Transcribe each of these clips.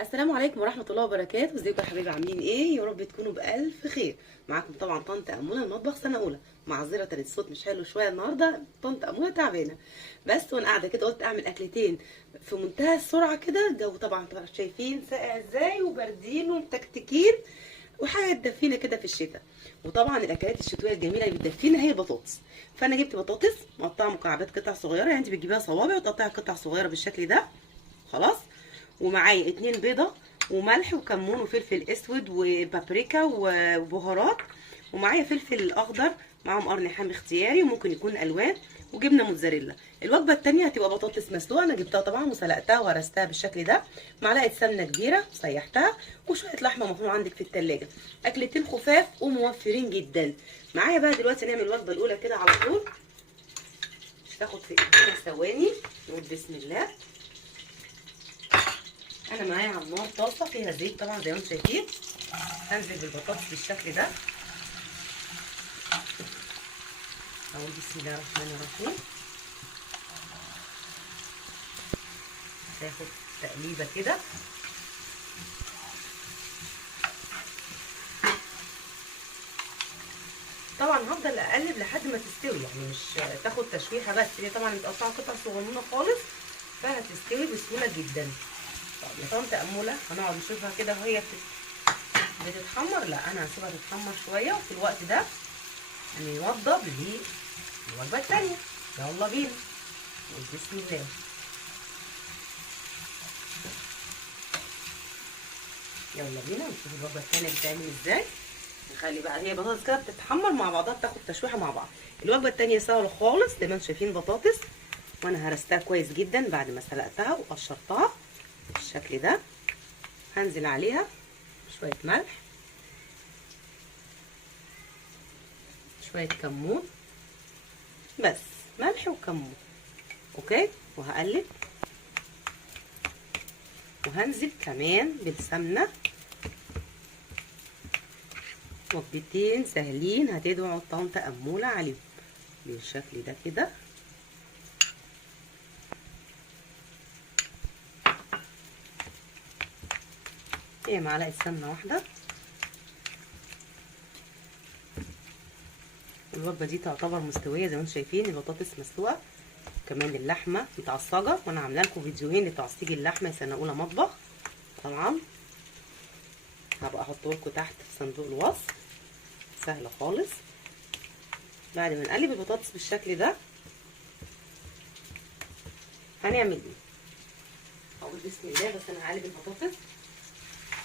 السلام عليكم ورحمة الله وبركاته. ازيكم يا حبايبي؟ عاملين ايه؟ يا رب تكونوا بألف خير. معاكم طبعا طنط أمونة، المطبخ سنة أولى. معذرة ان الصوت مش حلو شوية النهاردة، طنط أمونة تعبانة. بس وانا قاعدة كده قلت أعمل أكلتين في منتهى السرعة كده. الجو طبعا شايفين ساقع ازاي وباردين ومتكتكين، وحاجة تدفينا كده في الشتاء. وطبعا الأكلات الشتوية الجميلة اللي بتدفينا هي البطاطس. فأنا جبت بطاطس مقطعة مكعبات قطع صغيرة، يعني انت بتجيبيها صوابع وتقطعي قطع صغيرة بالشكل ده. خلاص. ومعايا 2 بيضة وملح وكمون وفلفل اسود وبابريكا وبهارات، ومعايا فلفل اخضر، معاهم قرن حامي اختياري وممكن يكون الوان، وجبنه موتزاريلا. الوجبه التانية هتبقى بطاطس مسلوقه، انا جبتها طبعا وسلقتها وهرستها بالشكل ده، معلقه سمنه كبيره وسيحتها، وشويه لحمه مفرومه عندك في التلاجة. اكلتين خفاف وموفرين جدا. معايا بقى دلوقتي نعمل الوجبه الاولى كده على طول، مش تاخد في ايدينا ثواني. نقول بسم الله. انا معايا على النار طاسه فيها زيت طبعا زي ما انتم شايفين. هنزل بالبطاطس بالشكل ده. اقول بسم الله الرحمن الرحيم. هاخد تقليبه كده. طبعا هفضل اقلب لحد ما تستوي، يعني مش تاخد تشويحه بس، هي طبعا متقطعه قطع صغنونه خالص فهتستوي بسهوله جدا. طب يا طنط اموله هنقعد نشوفها كده وهي بتتحمر؟ لا، انا هسيبها تتحمر شويه، وفي الوقت ده نوضب للوجبه الثانيه. يلا بينا. بسم الله. يلا بينا نشوف الوجبه الثانيه بتتعمل ازاي. نخلي بقى هي بطاطس كده بتتحمر مع بعضها، بتاخد تشويحه مع بعض. الوجبه الثانيه سهله خالص زي ما انتم شايفين. بطاطس وانا هرستها كويس جدا بعد ما سلقتها وقشرتها بالشكل ده. هنزل عليها شويه ملح، شويه كمون، بس ملح وكمون. اوكي. وهقلب، وهنزل كمان بالسمنه. وجبتين سهلين هتدعوا طنط أمولة عليهم بالشكل ده كده. هي معلقة سمنة واحدة. الوجبة دي تعتبر مستوية زي ما انتم شايفين، البطاطس مسلوقة، كمان اللحمة متعصجة، وانا عاملة لكم فيديوهين لتعصيج اللحمة سنة أولى مطبخ. طبعا هبقى احطه لكم تحت في صندوق الوصف. سهلة خالص. بعد ما نقلب البطاطس بالشكل ده هنعمل ايه؟ هقول بسم الله. بس انا هقلب البطاطس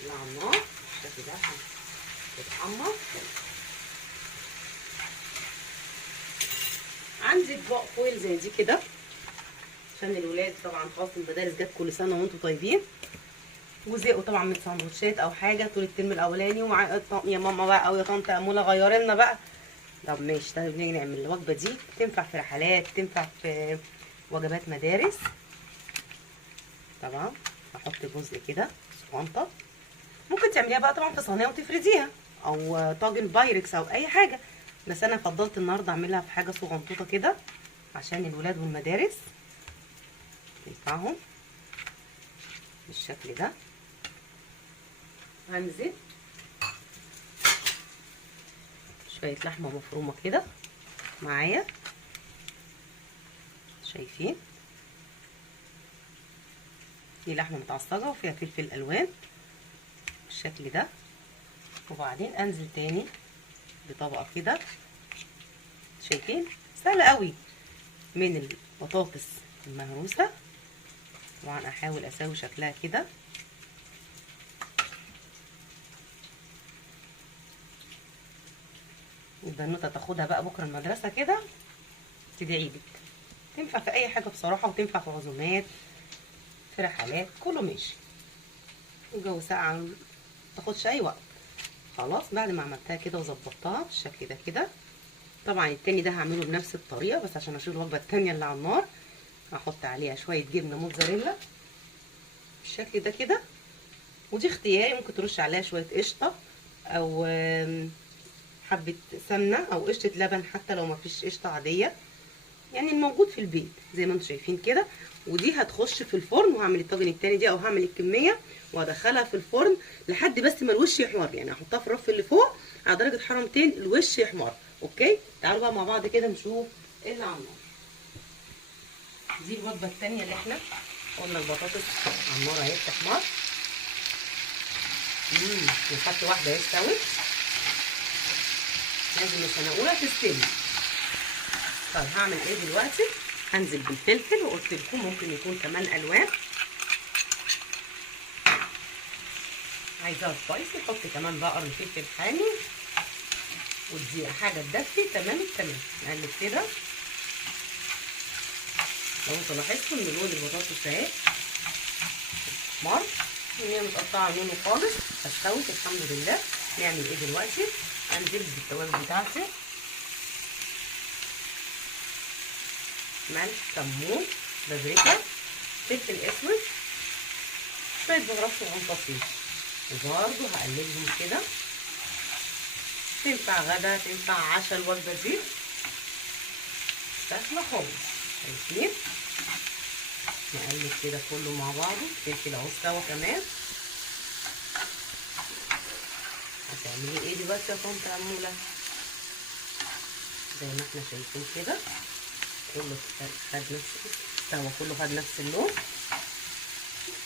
اللي على النار بالشكل ده عشان تتحمر. عندي اطباق فويل زي دي كده عشان الولاد طبعا خلاص المدارس جت، كل سنه وانتم طيبين، وزهقوا طبعا من سندوتشات او حاجه طول الترم الاولاني، يا ماما بقى او يا طنط اموله غيري لنا بقى. طب ماشي، طيب نيجي نعمل الوجبه دي. تنفع في رحلات، تنفع في وجبات مدارس. طبعا هحط جزء كده صغنطه، ممكن تعمليها بقى طبعا في صينيه وتفرديها، او طاجن بايركس او اي حاجه، بس انا فضلت النهارده اعملها في حاجه صغنطوطه كده عشان الولاد والمدارس ينفعهم بالشكل ده. هنزل شويه لحمه مفرومه كده معايا، شايفين دي لحمه متعصجه وفيها فلفل الوان بالشكل ده. وبعدين انزل تاني بطبقه كده، شايفين سهله قوي، من البطاطس المهروسه. طبعا احاول اسوي شكلها كده. البنوته تاخدها بقى بكره المدرسه كده تدعي لك. تنفع في اي حاجه بصراحه، وتنفع في عزومات، في رحلات، كله ماشي. الجو ساقع ما تاخدش اي وقت. خلاص بعد ما عملتها كده وظبطتها بالشكل ده كده. طبعا التاني ده هعمله بنفس الطريقه، بس عشان اشيل الوجبه التانيه اللي على النار هحط عليها شويه جبنه موتزاريلا بالشكل ده كده. ودي اختياري، ممكن ترش عليها شويه قشطه، او حبه سمنه، او قشطه لبن حتى لو ما فيش قشطه عاديه، يعني الموجود في البيت زي ما انتم شايفين كده. ودي هتخش في الفرن، وهعمل الطاجن التاني دي او هعمل الكميه وادخلها في الفرن لحد بس ما الوش يحمر، يعني احطها في الرف اللي فوق على درجه حراره 200 الوش يحمر. اوكي، تعالوا بقى مع بعض كده نشوف ايه اللي على النار. دي الوجبه الثانيه اللي احنا قلنا البطاطس على النار اهي بتحمر. وخدت واحده اهي استوت، لازم السنه الاولى تستوي. طب هعمل ايه دلوقتي؟ هنزل بالفلفل، وقلت لكم ممكن يكون كمان الوان، عايزاها سبايسي حط كمان بقى قرن فلفل حامي، ودي حاجه تدفي تمام التمام. نقلب كده. لو انتوا لاحظتوا ان لون البطاطس اهي احمر وهي متقطعه لونه خالص، فاستوت الحمد لله. نعمل ايه دلوقتي؟ انزل بالتوابل بتاعتي، ملح، كمون، بابريكا، فلفل اسود، شويه بهارات وعنطفيل، وبرده هقلبهم كده. تنفع غدا تنفع عشاء، الوجبه دي سهله خالص. شايفين؟ نقلب كده كله مع بعضه. الفلفل اهو استوى كمان. هتعملي ايه دلوقتي يا طنط اموله؟ زي ما احنا شايفين كده كله خد نفس استوى، كله خد نفس اللون.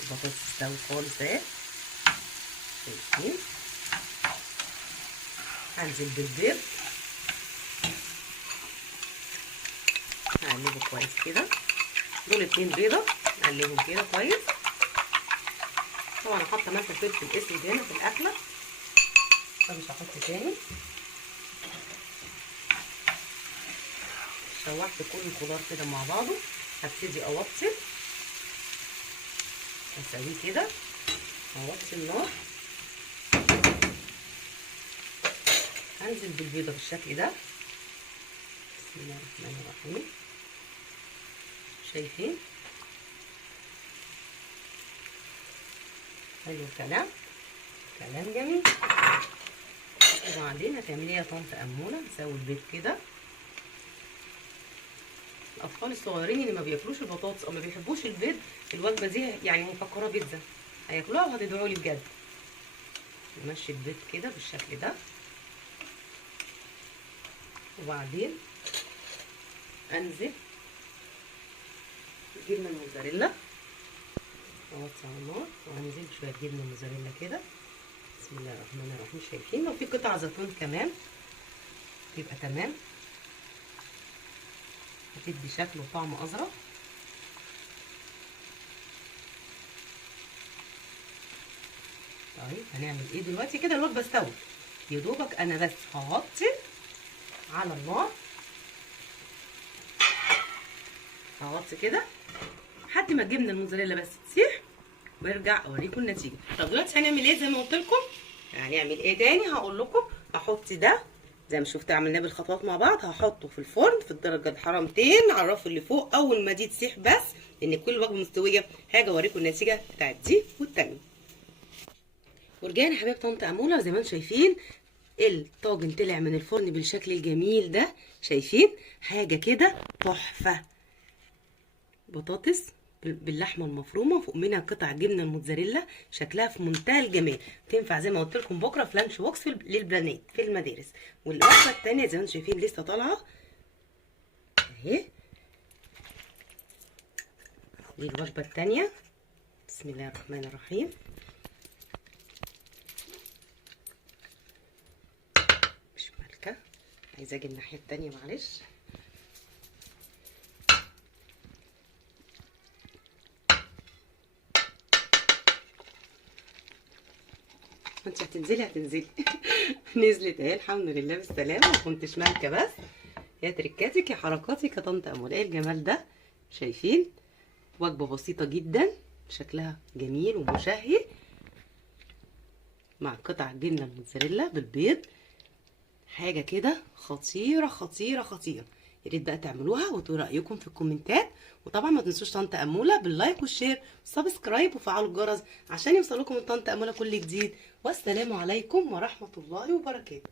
البطاطس استوت خالص اهي. شايفين؟ هنزل بالبيض، هقلبه كويس كده. دول 2 بيضه، نقلبهم كده كويس. طبعا انا حاطه ملح وفلفل اسود هنا في الاكله، فمش هحط تاني. شوحت كل الخضار كده مع بعضه. هبتدي اوطي، اسويه كده، اوطي النار. هنزل بالبيضه بالشكل ده. بسم الله الرحمن الرحيم. شايفين؟ حلو الكلام، كلام جميل. وبعدين هتعملي يا طنط اموله نسوي البيض كده. الاطفال الصغيرين اللي ما بياكلوش البطاطس او ما بيحبوش البيض، الوجبه دي يعني مفكره بيتزا، هياكلوها وهتدعوا لي بجد. نمشي البيض كده بالشكل ده. وبعدين انزل جبنه موزاريلا، اوطي على النار وانزل بشويه جبنه موزاريلا كده. بسم الله الرحمن الرحيم. شايفين؟ لو في قطع زيتون كمان يبقى تمام، هتدي شكل وطعم ازرق. طيب هنعمل ايه دلوقتي؟ كده الوجبه استوت يا دوبك. انا بس هغطي على النار، هغطي كده لحد ما الجبنه الموزاريلا بس تسيح، وارجع اوريكم النتيجه. طب دلوقتي هنعمل ايه؟ زي ما قلت لكم هنعمل ايه تاني هقول لكم. هحط ده زي ما شفتوا عملناه بالخطوات مع بعض، هحطه في الفرن في درجه الحراره 200 على الرف اللي فوق. اول ما دي تسيح بس ان كل وجبه مستويه هاجي اوريكم النتيجه بتاعت دي والتانيه. ورجعنا يا حبايب طنط اموله، وزي ما انتم شايفين الطاجن طلع من الفرن بالشكل الجميل ده. شايفين؟ حاجه كده تحفه. بطاطس باللحمه المفرومه فوق منها قطع جبنه الموتزاريلا، شكلها في منتهى الجمال. تنفع زي ما قلت لكم بكره في لانش بوكس للبنات في المدارس. والوجبه الثانيه زي ما انتم شايفين لسه طالعه اهي. دي الوجبه الثانيه. بسم الله الرحمن الرحيم. مش مالكه، عايزه اجي الناحيه الثانيه معلش. انت هتنزلي نزلت اهي الحمد لله بالسلامه. ما كنتش مالكه بس. يا تركاتك يا حركاتك يا طنط امول. ايه الجمال ده؟ شايفين؟ وجبه بسيطه جدا شكلها جميل ومشهي مع قطع الجبنه الموتزاريلا بالبيض. حاجه كده خطيره خطيره خطيره. يا ريت بقى تعملوها وتقولوا رايكم في الكومنتات. وطبعا ما تنسوش طنط اموله باللايك والشير والسبسكرايب وفعلوا الجرس عشان يوصلكم من طنط اموله كل جديد. والسلام عليكم ورحمه الله وبركاته.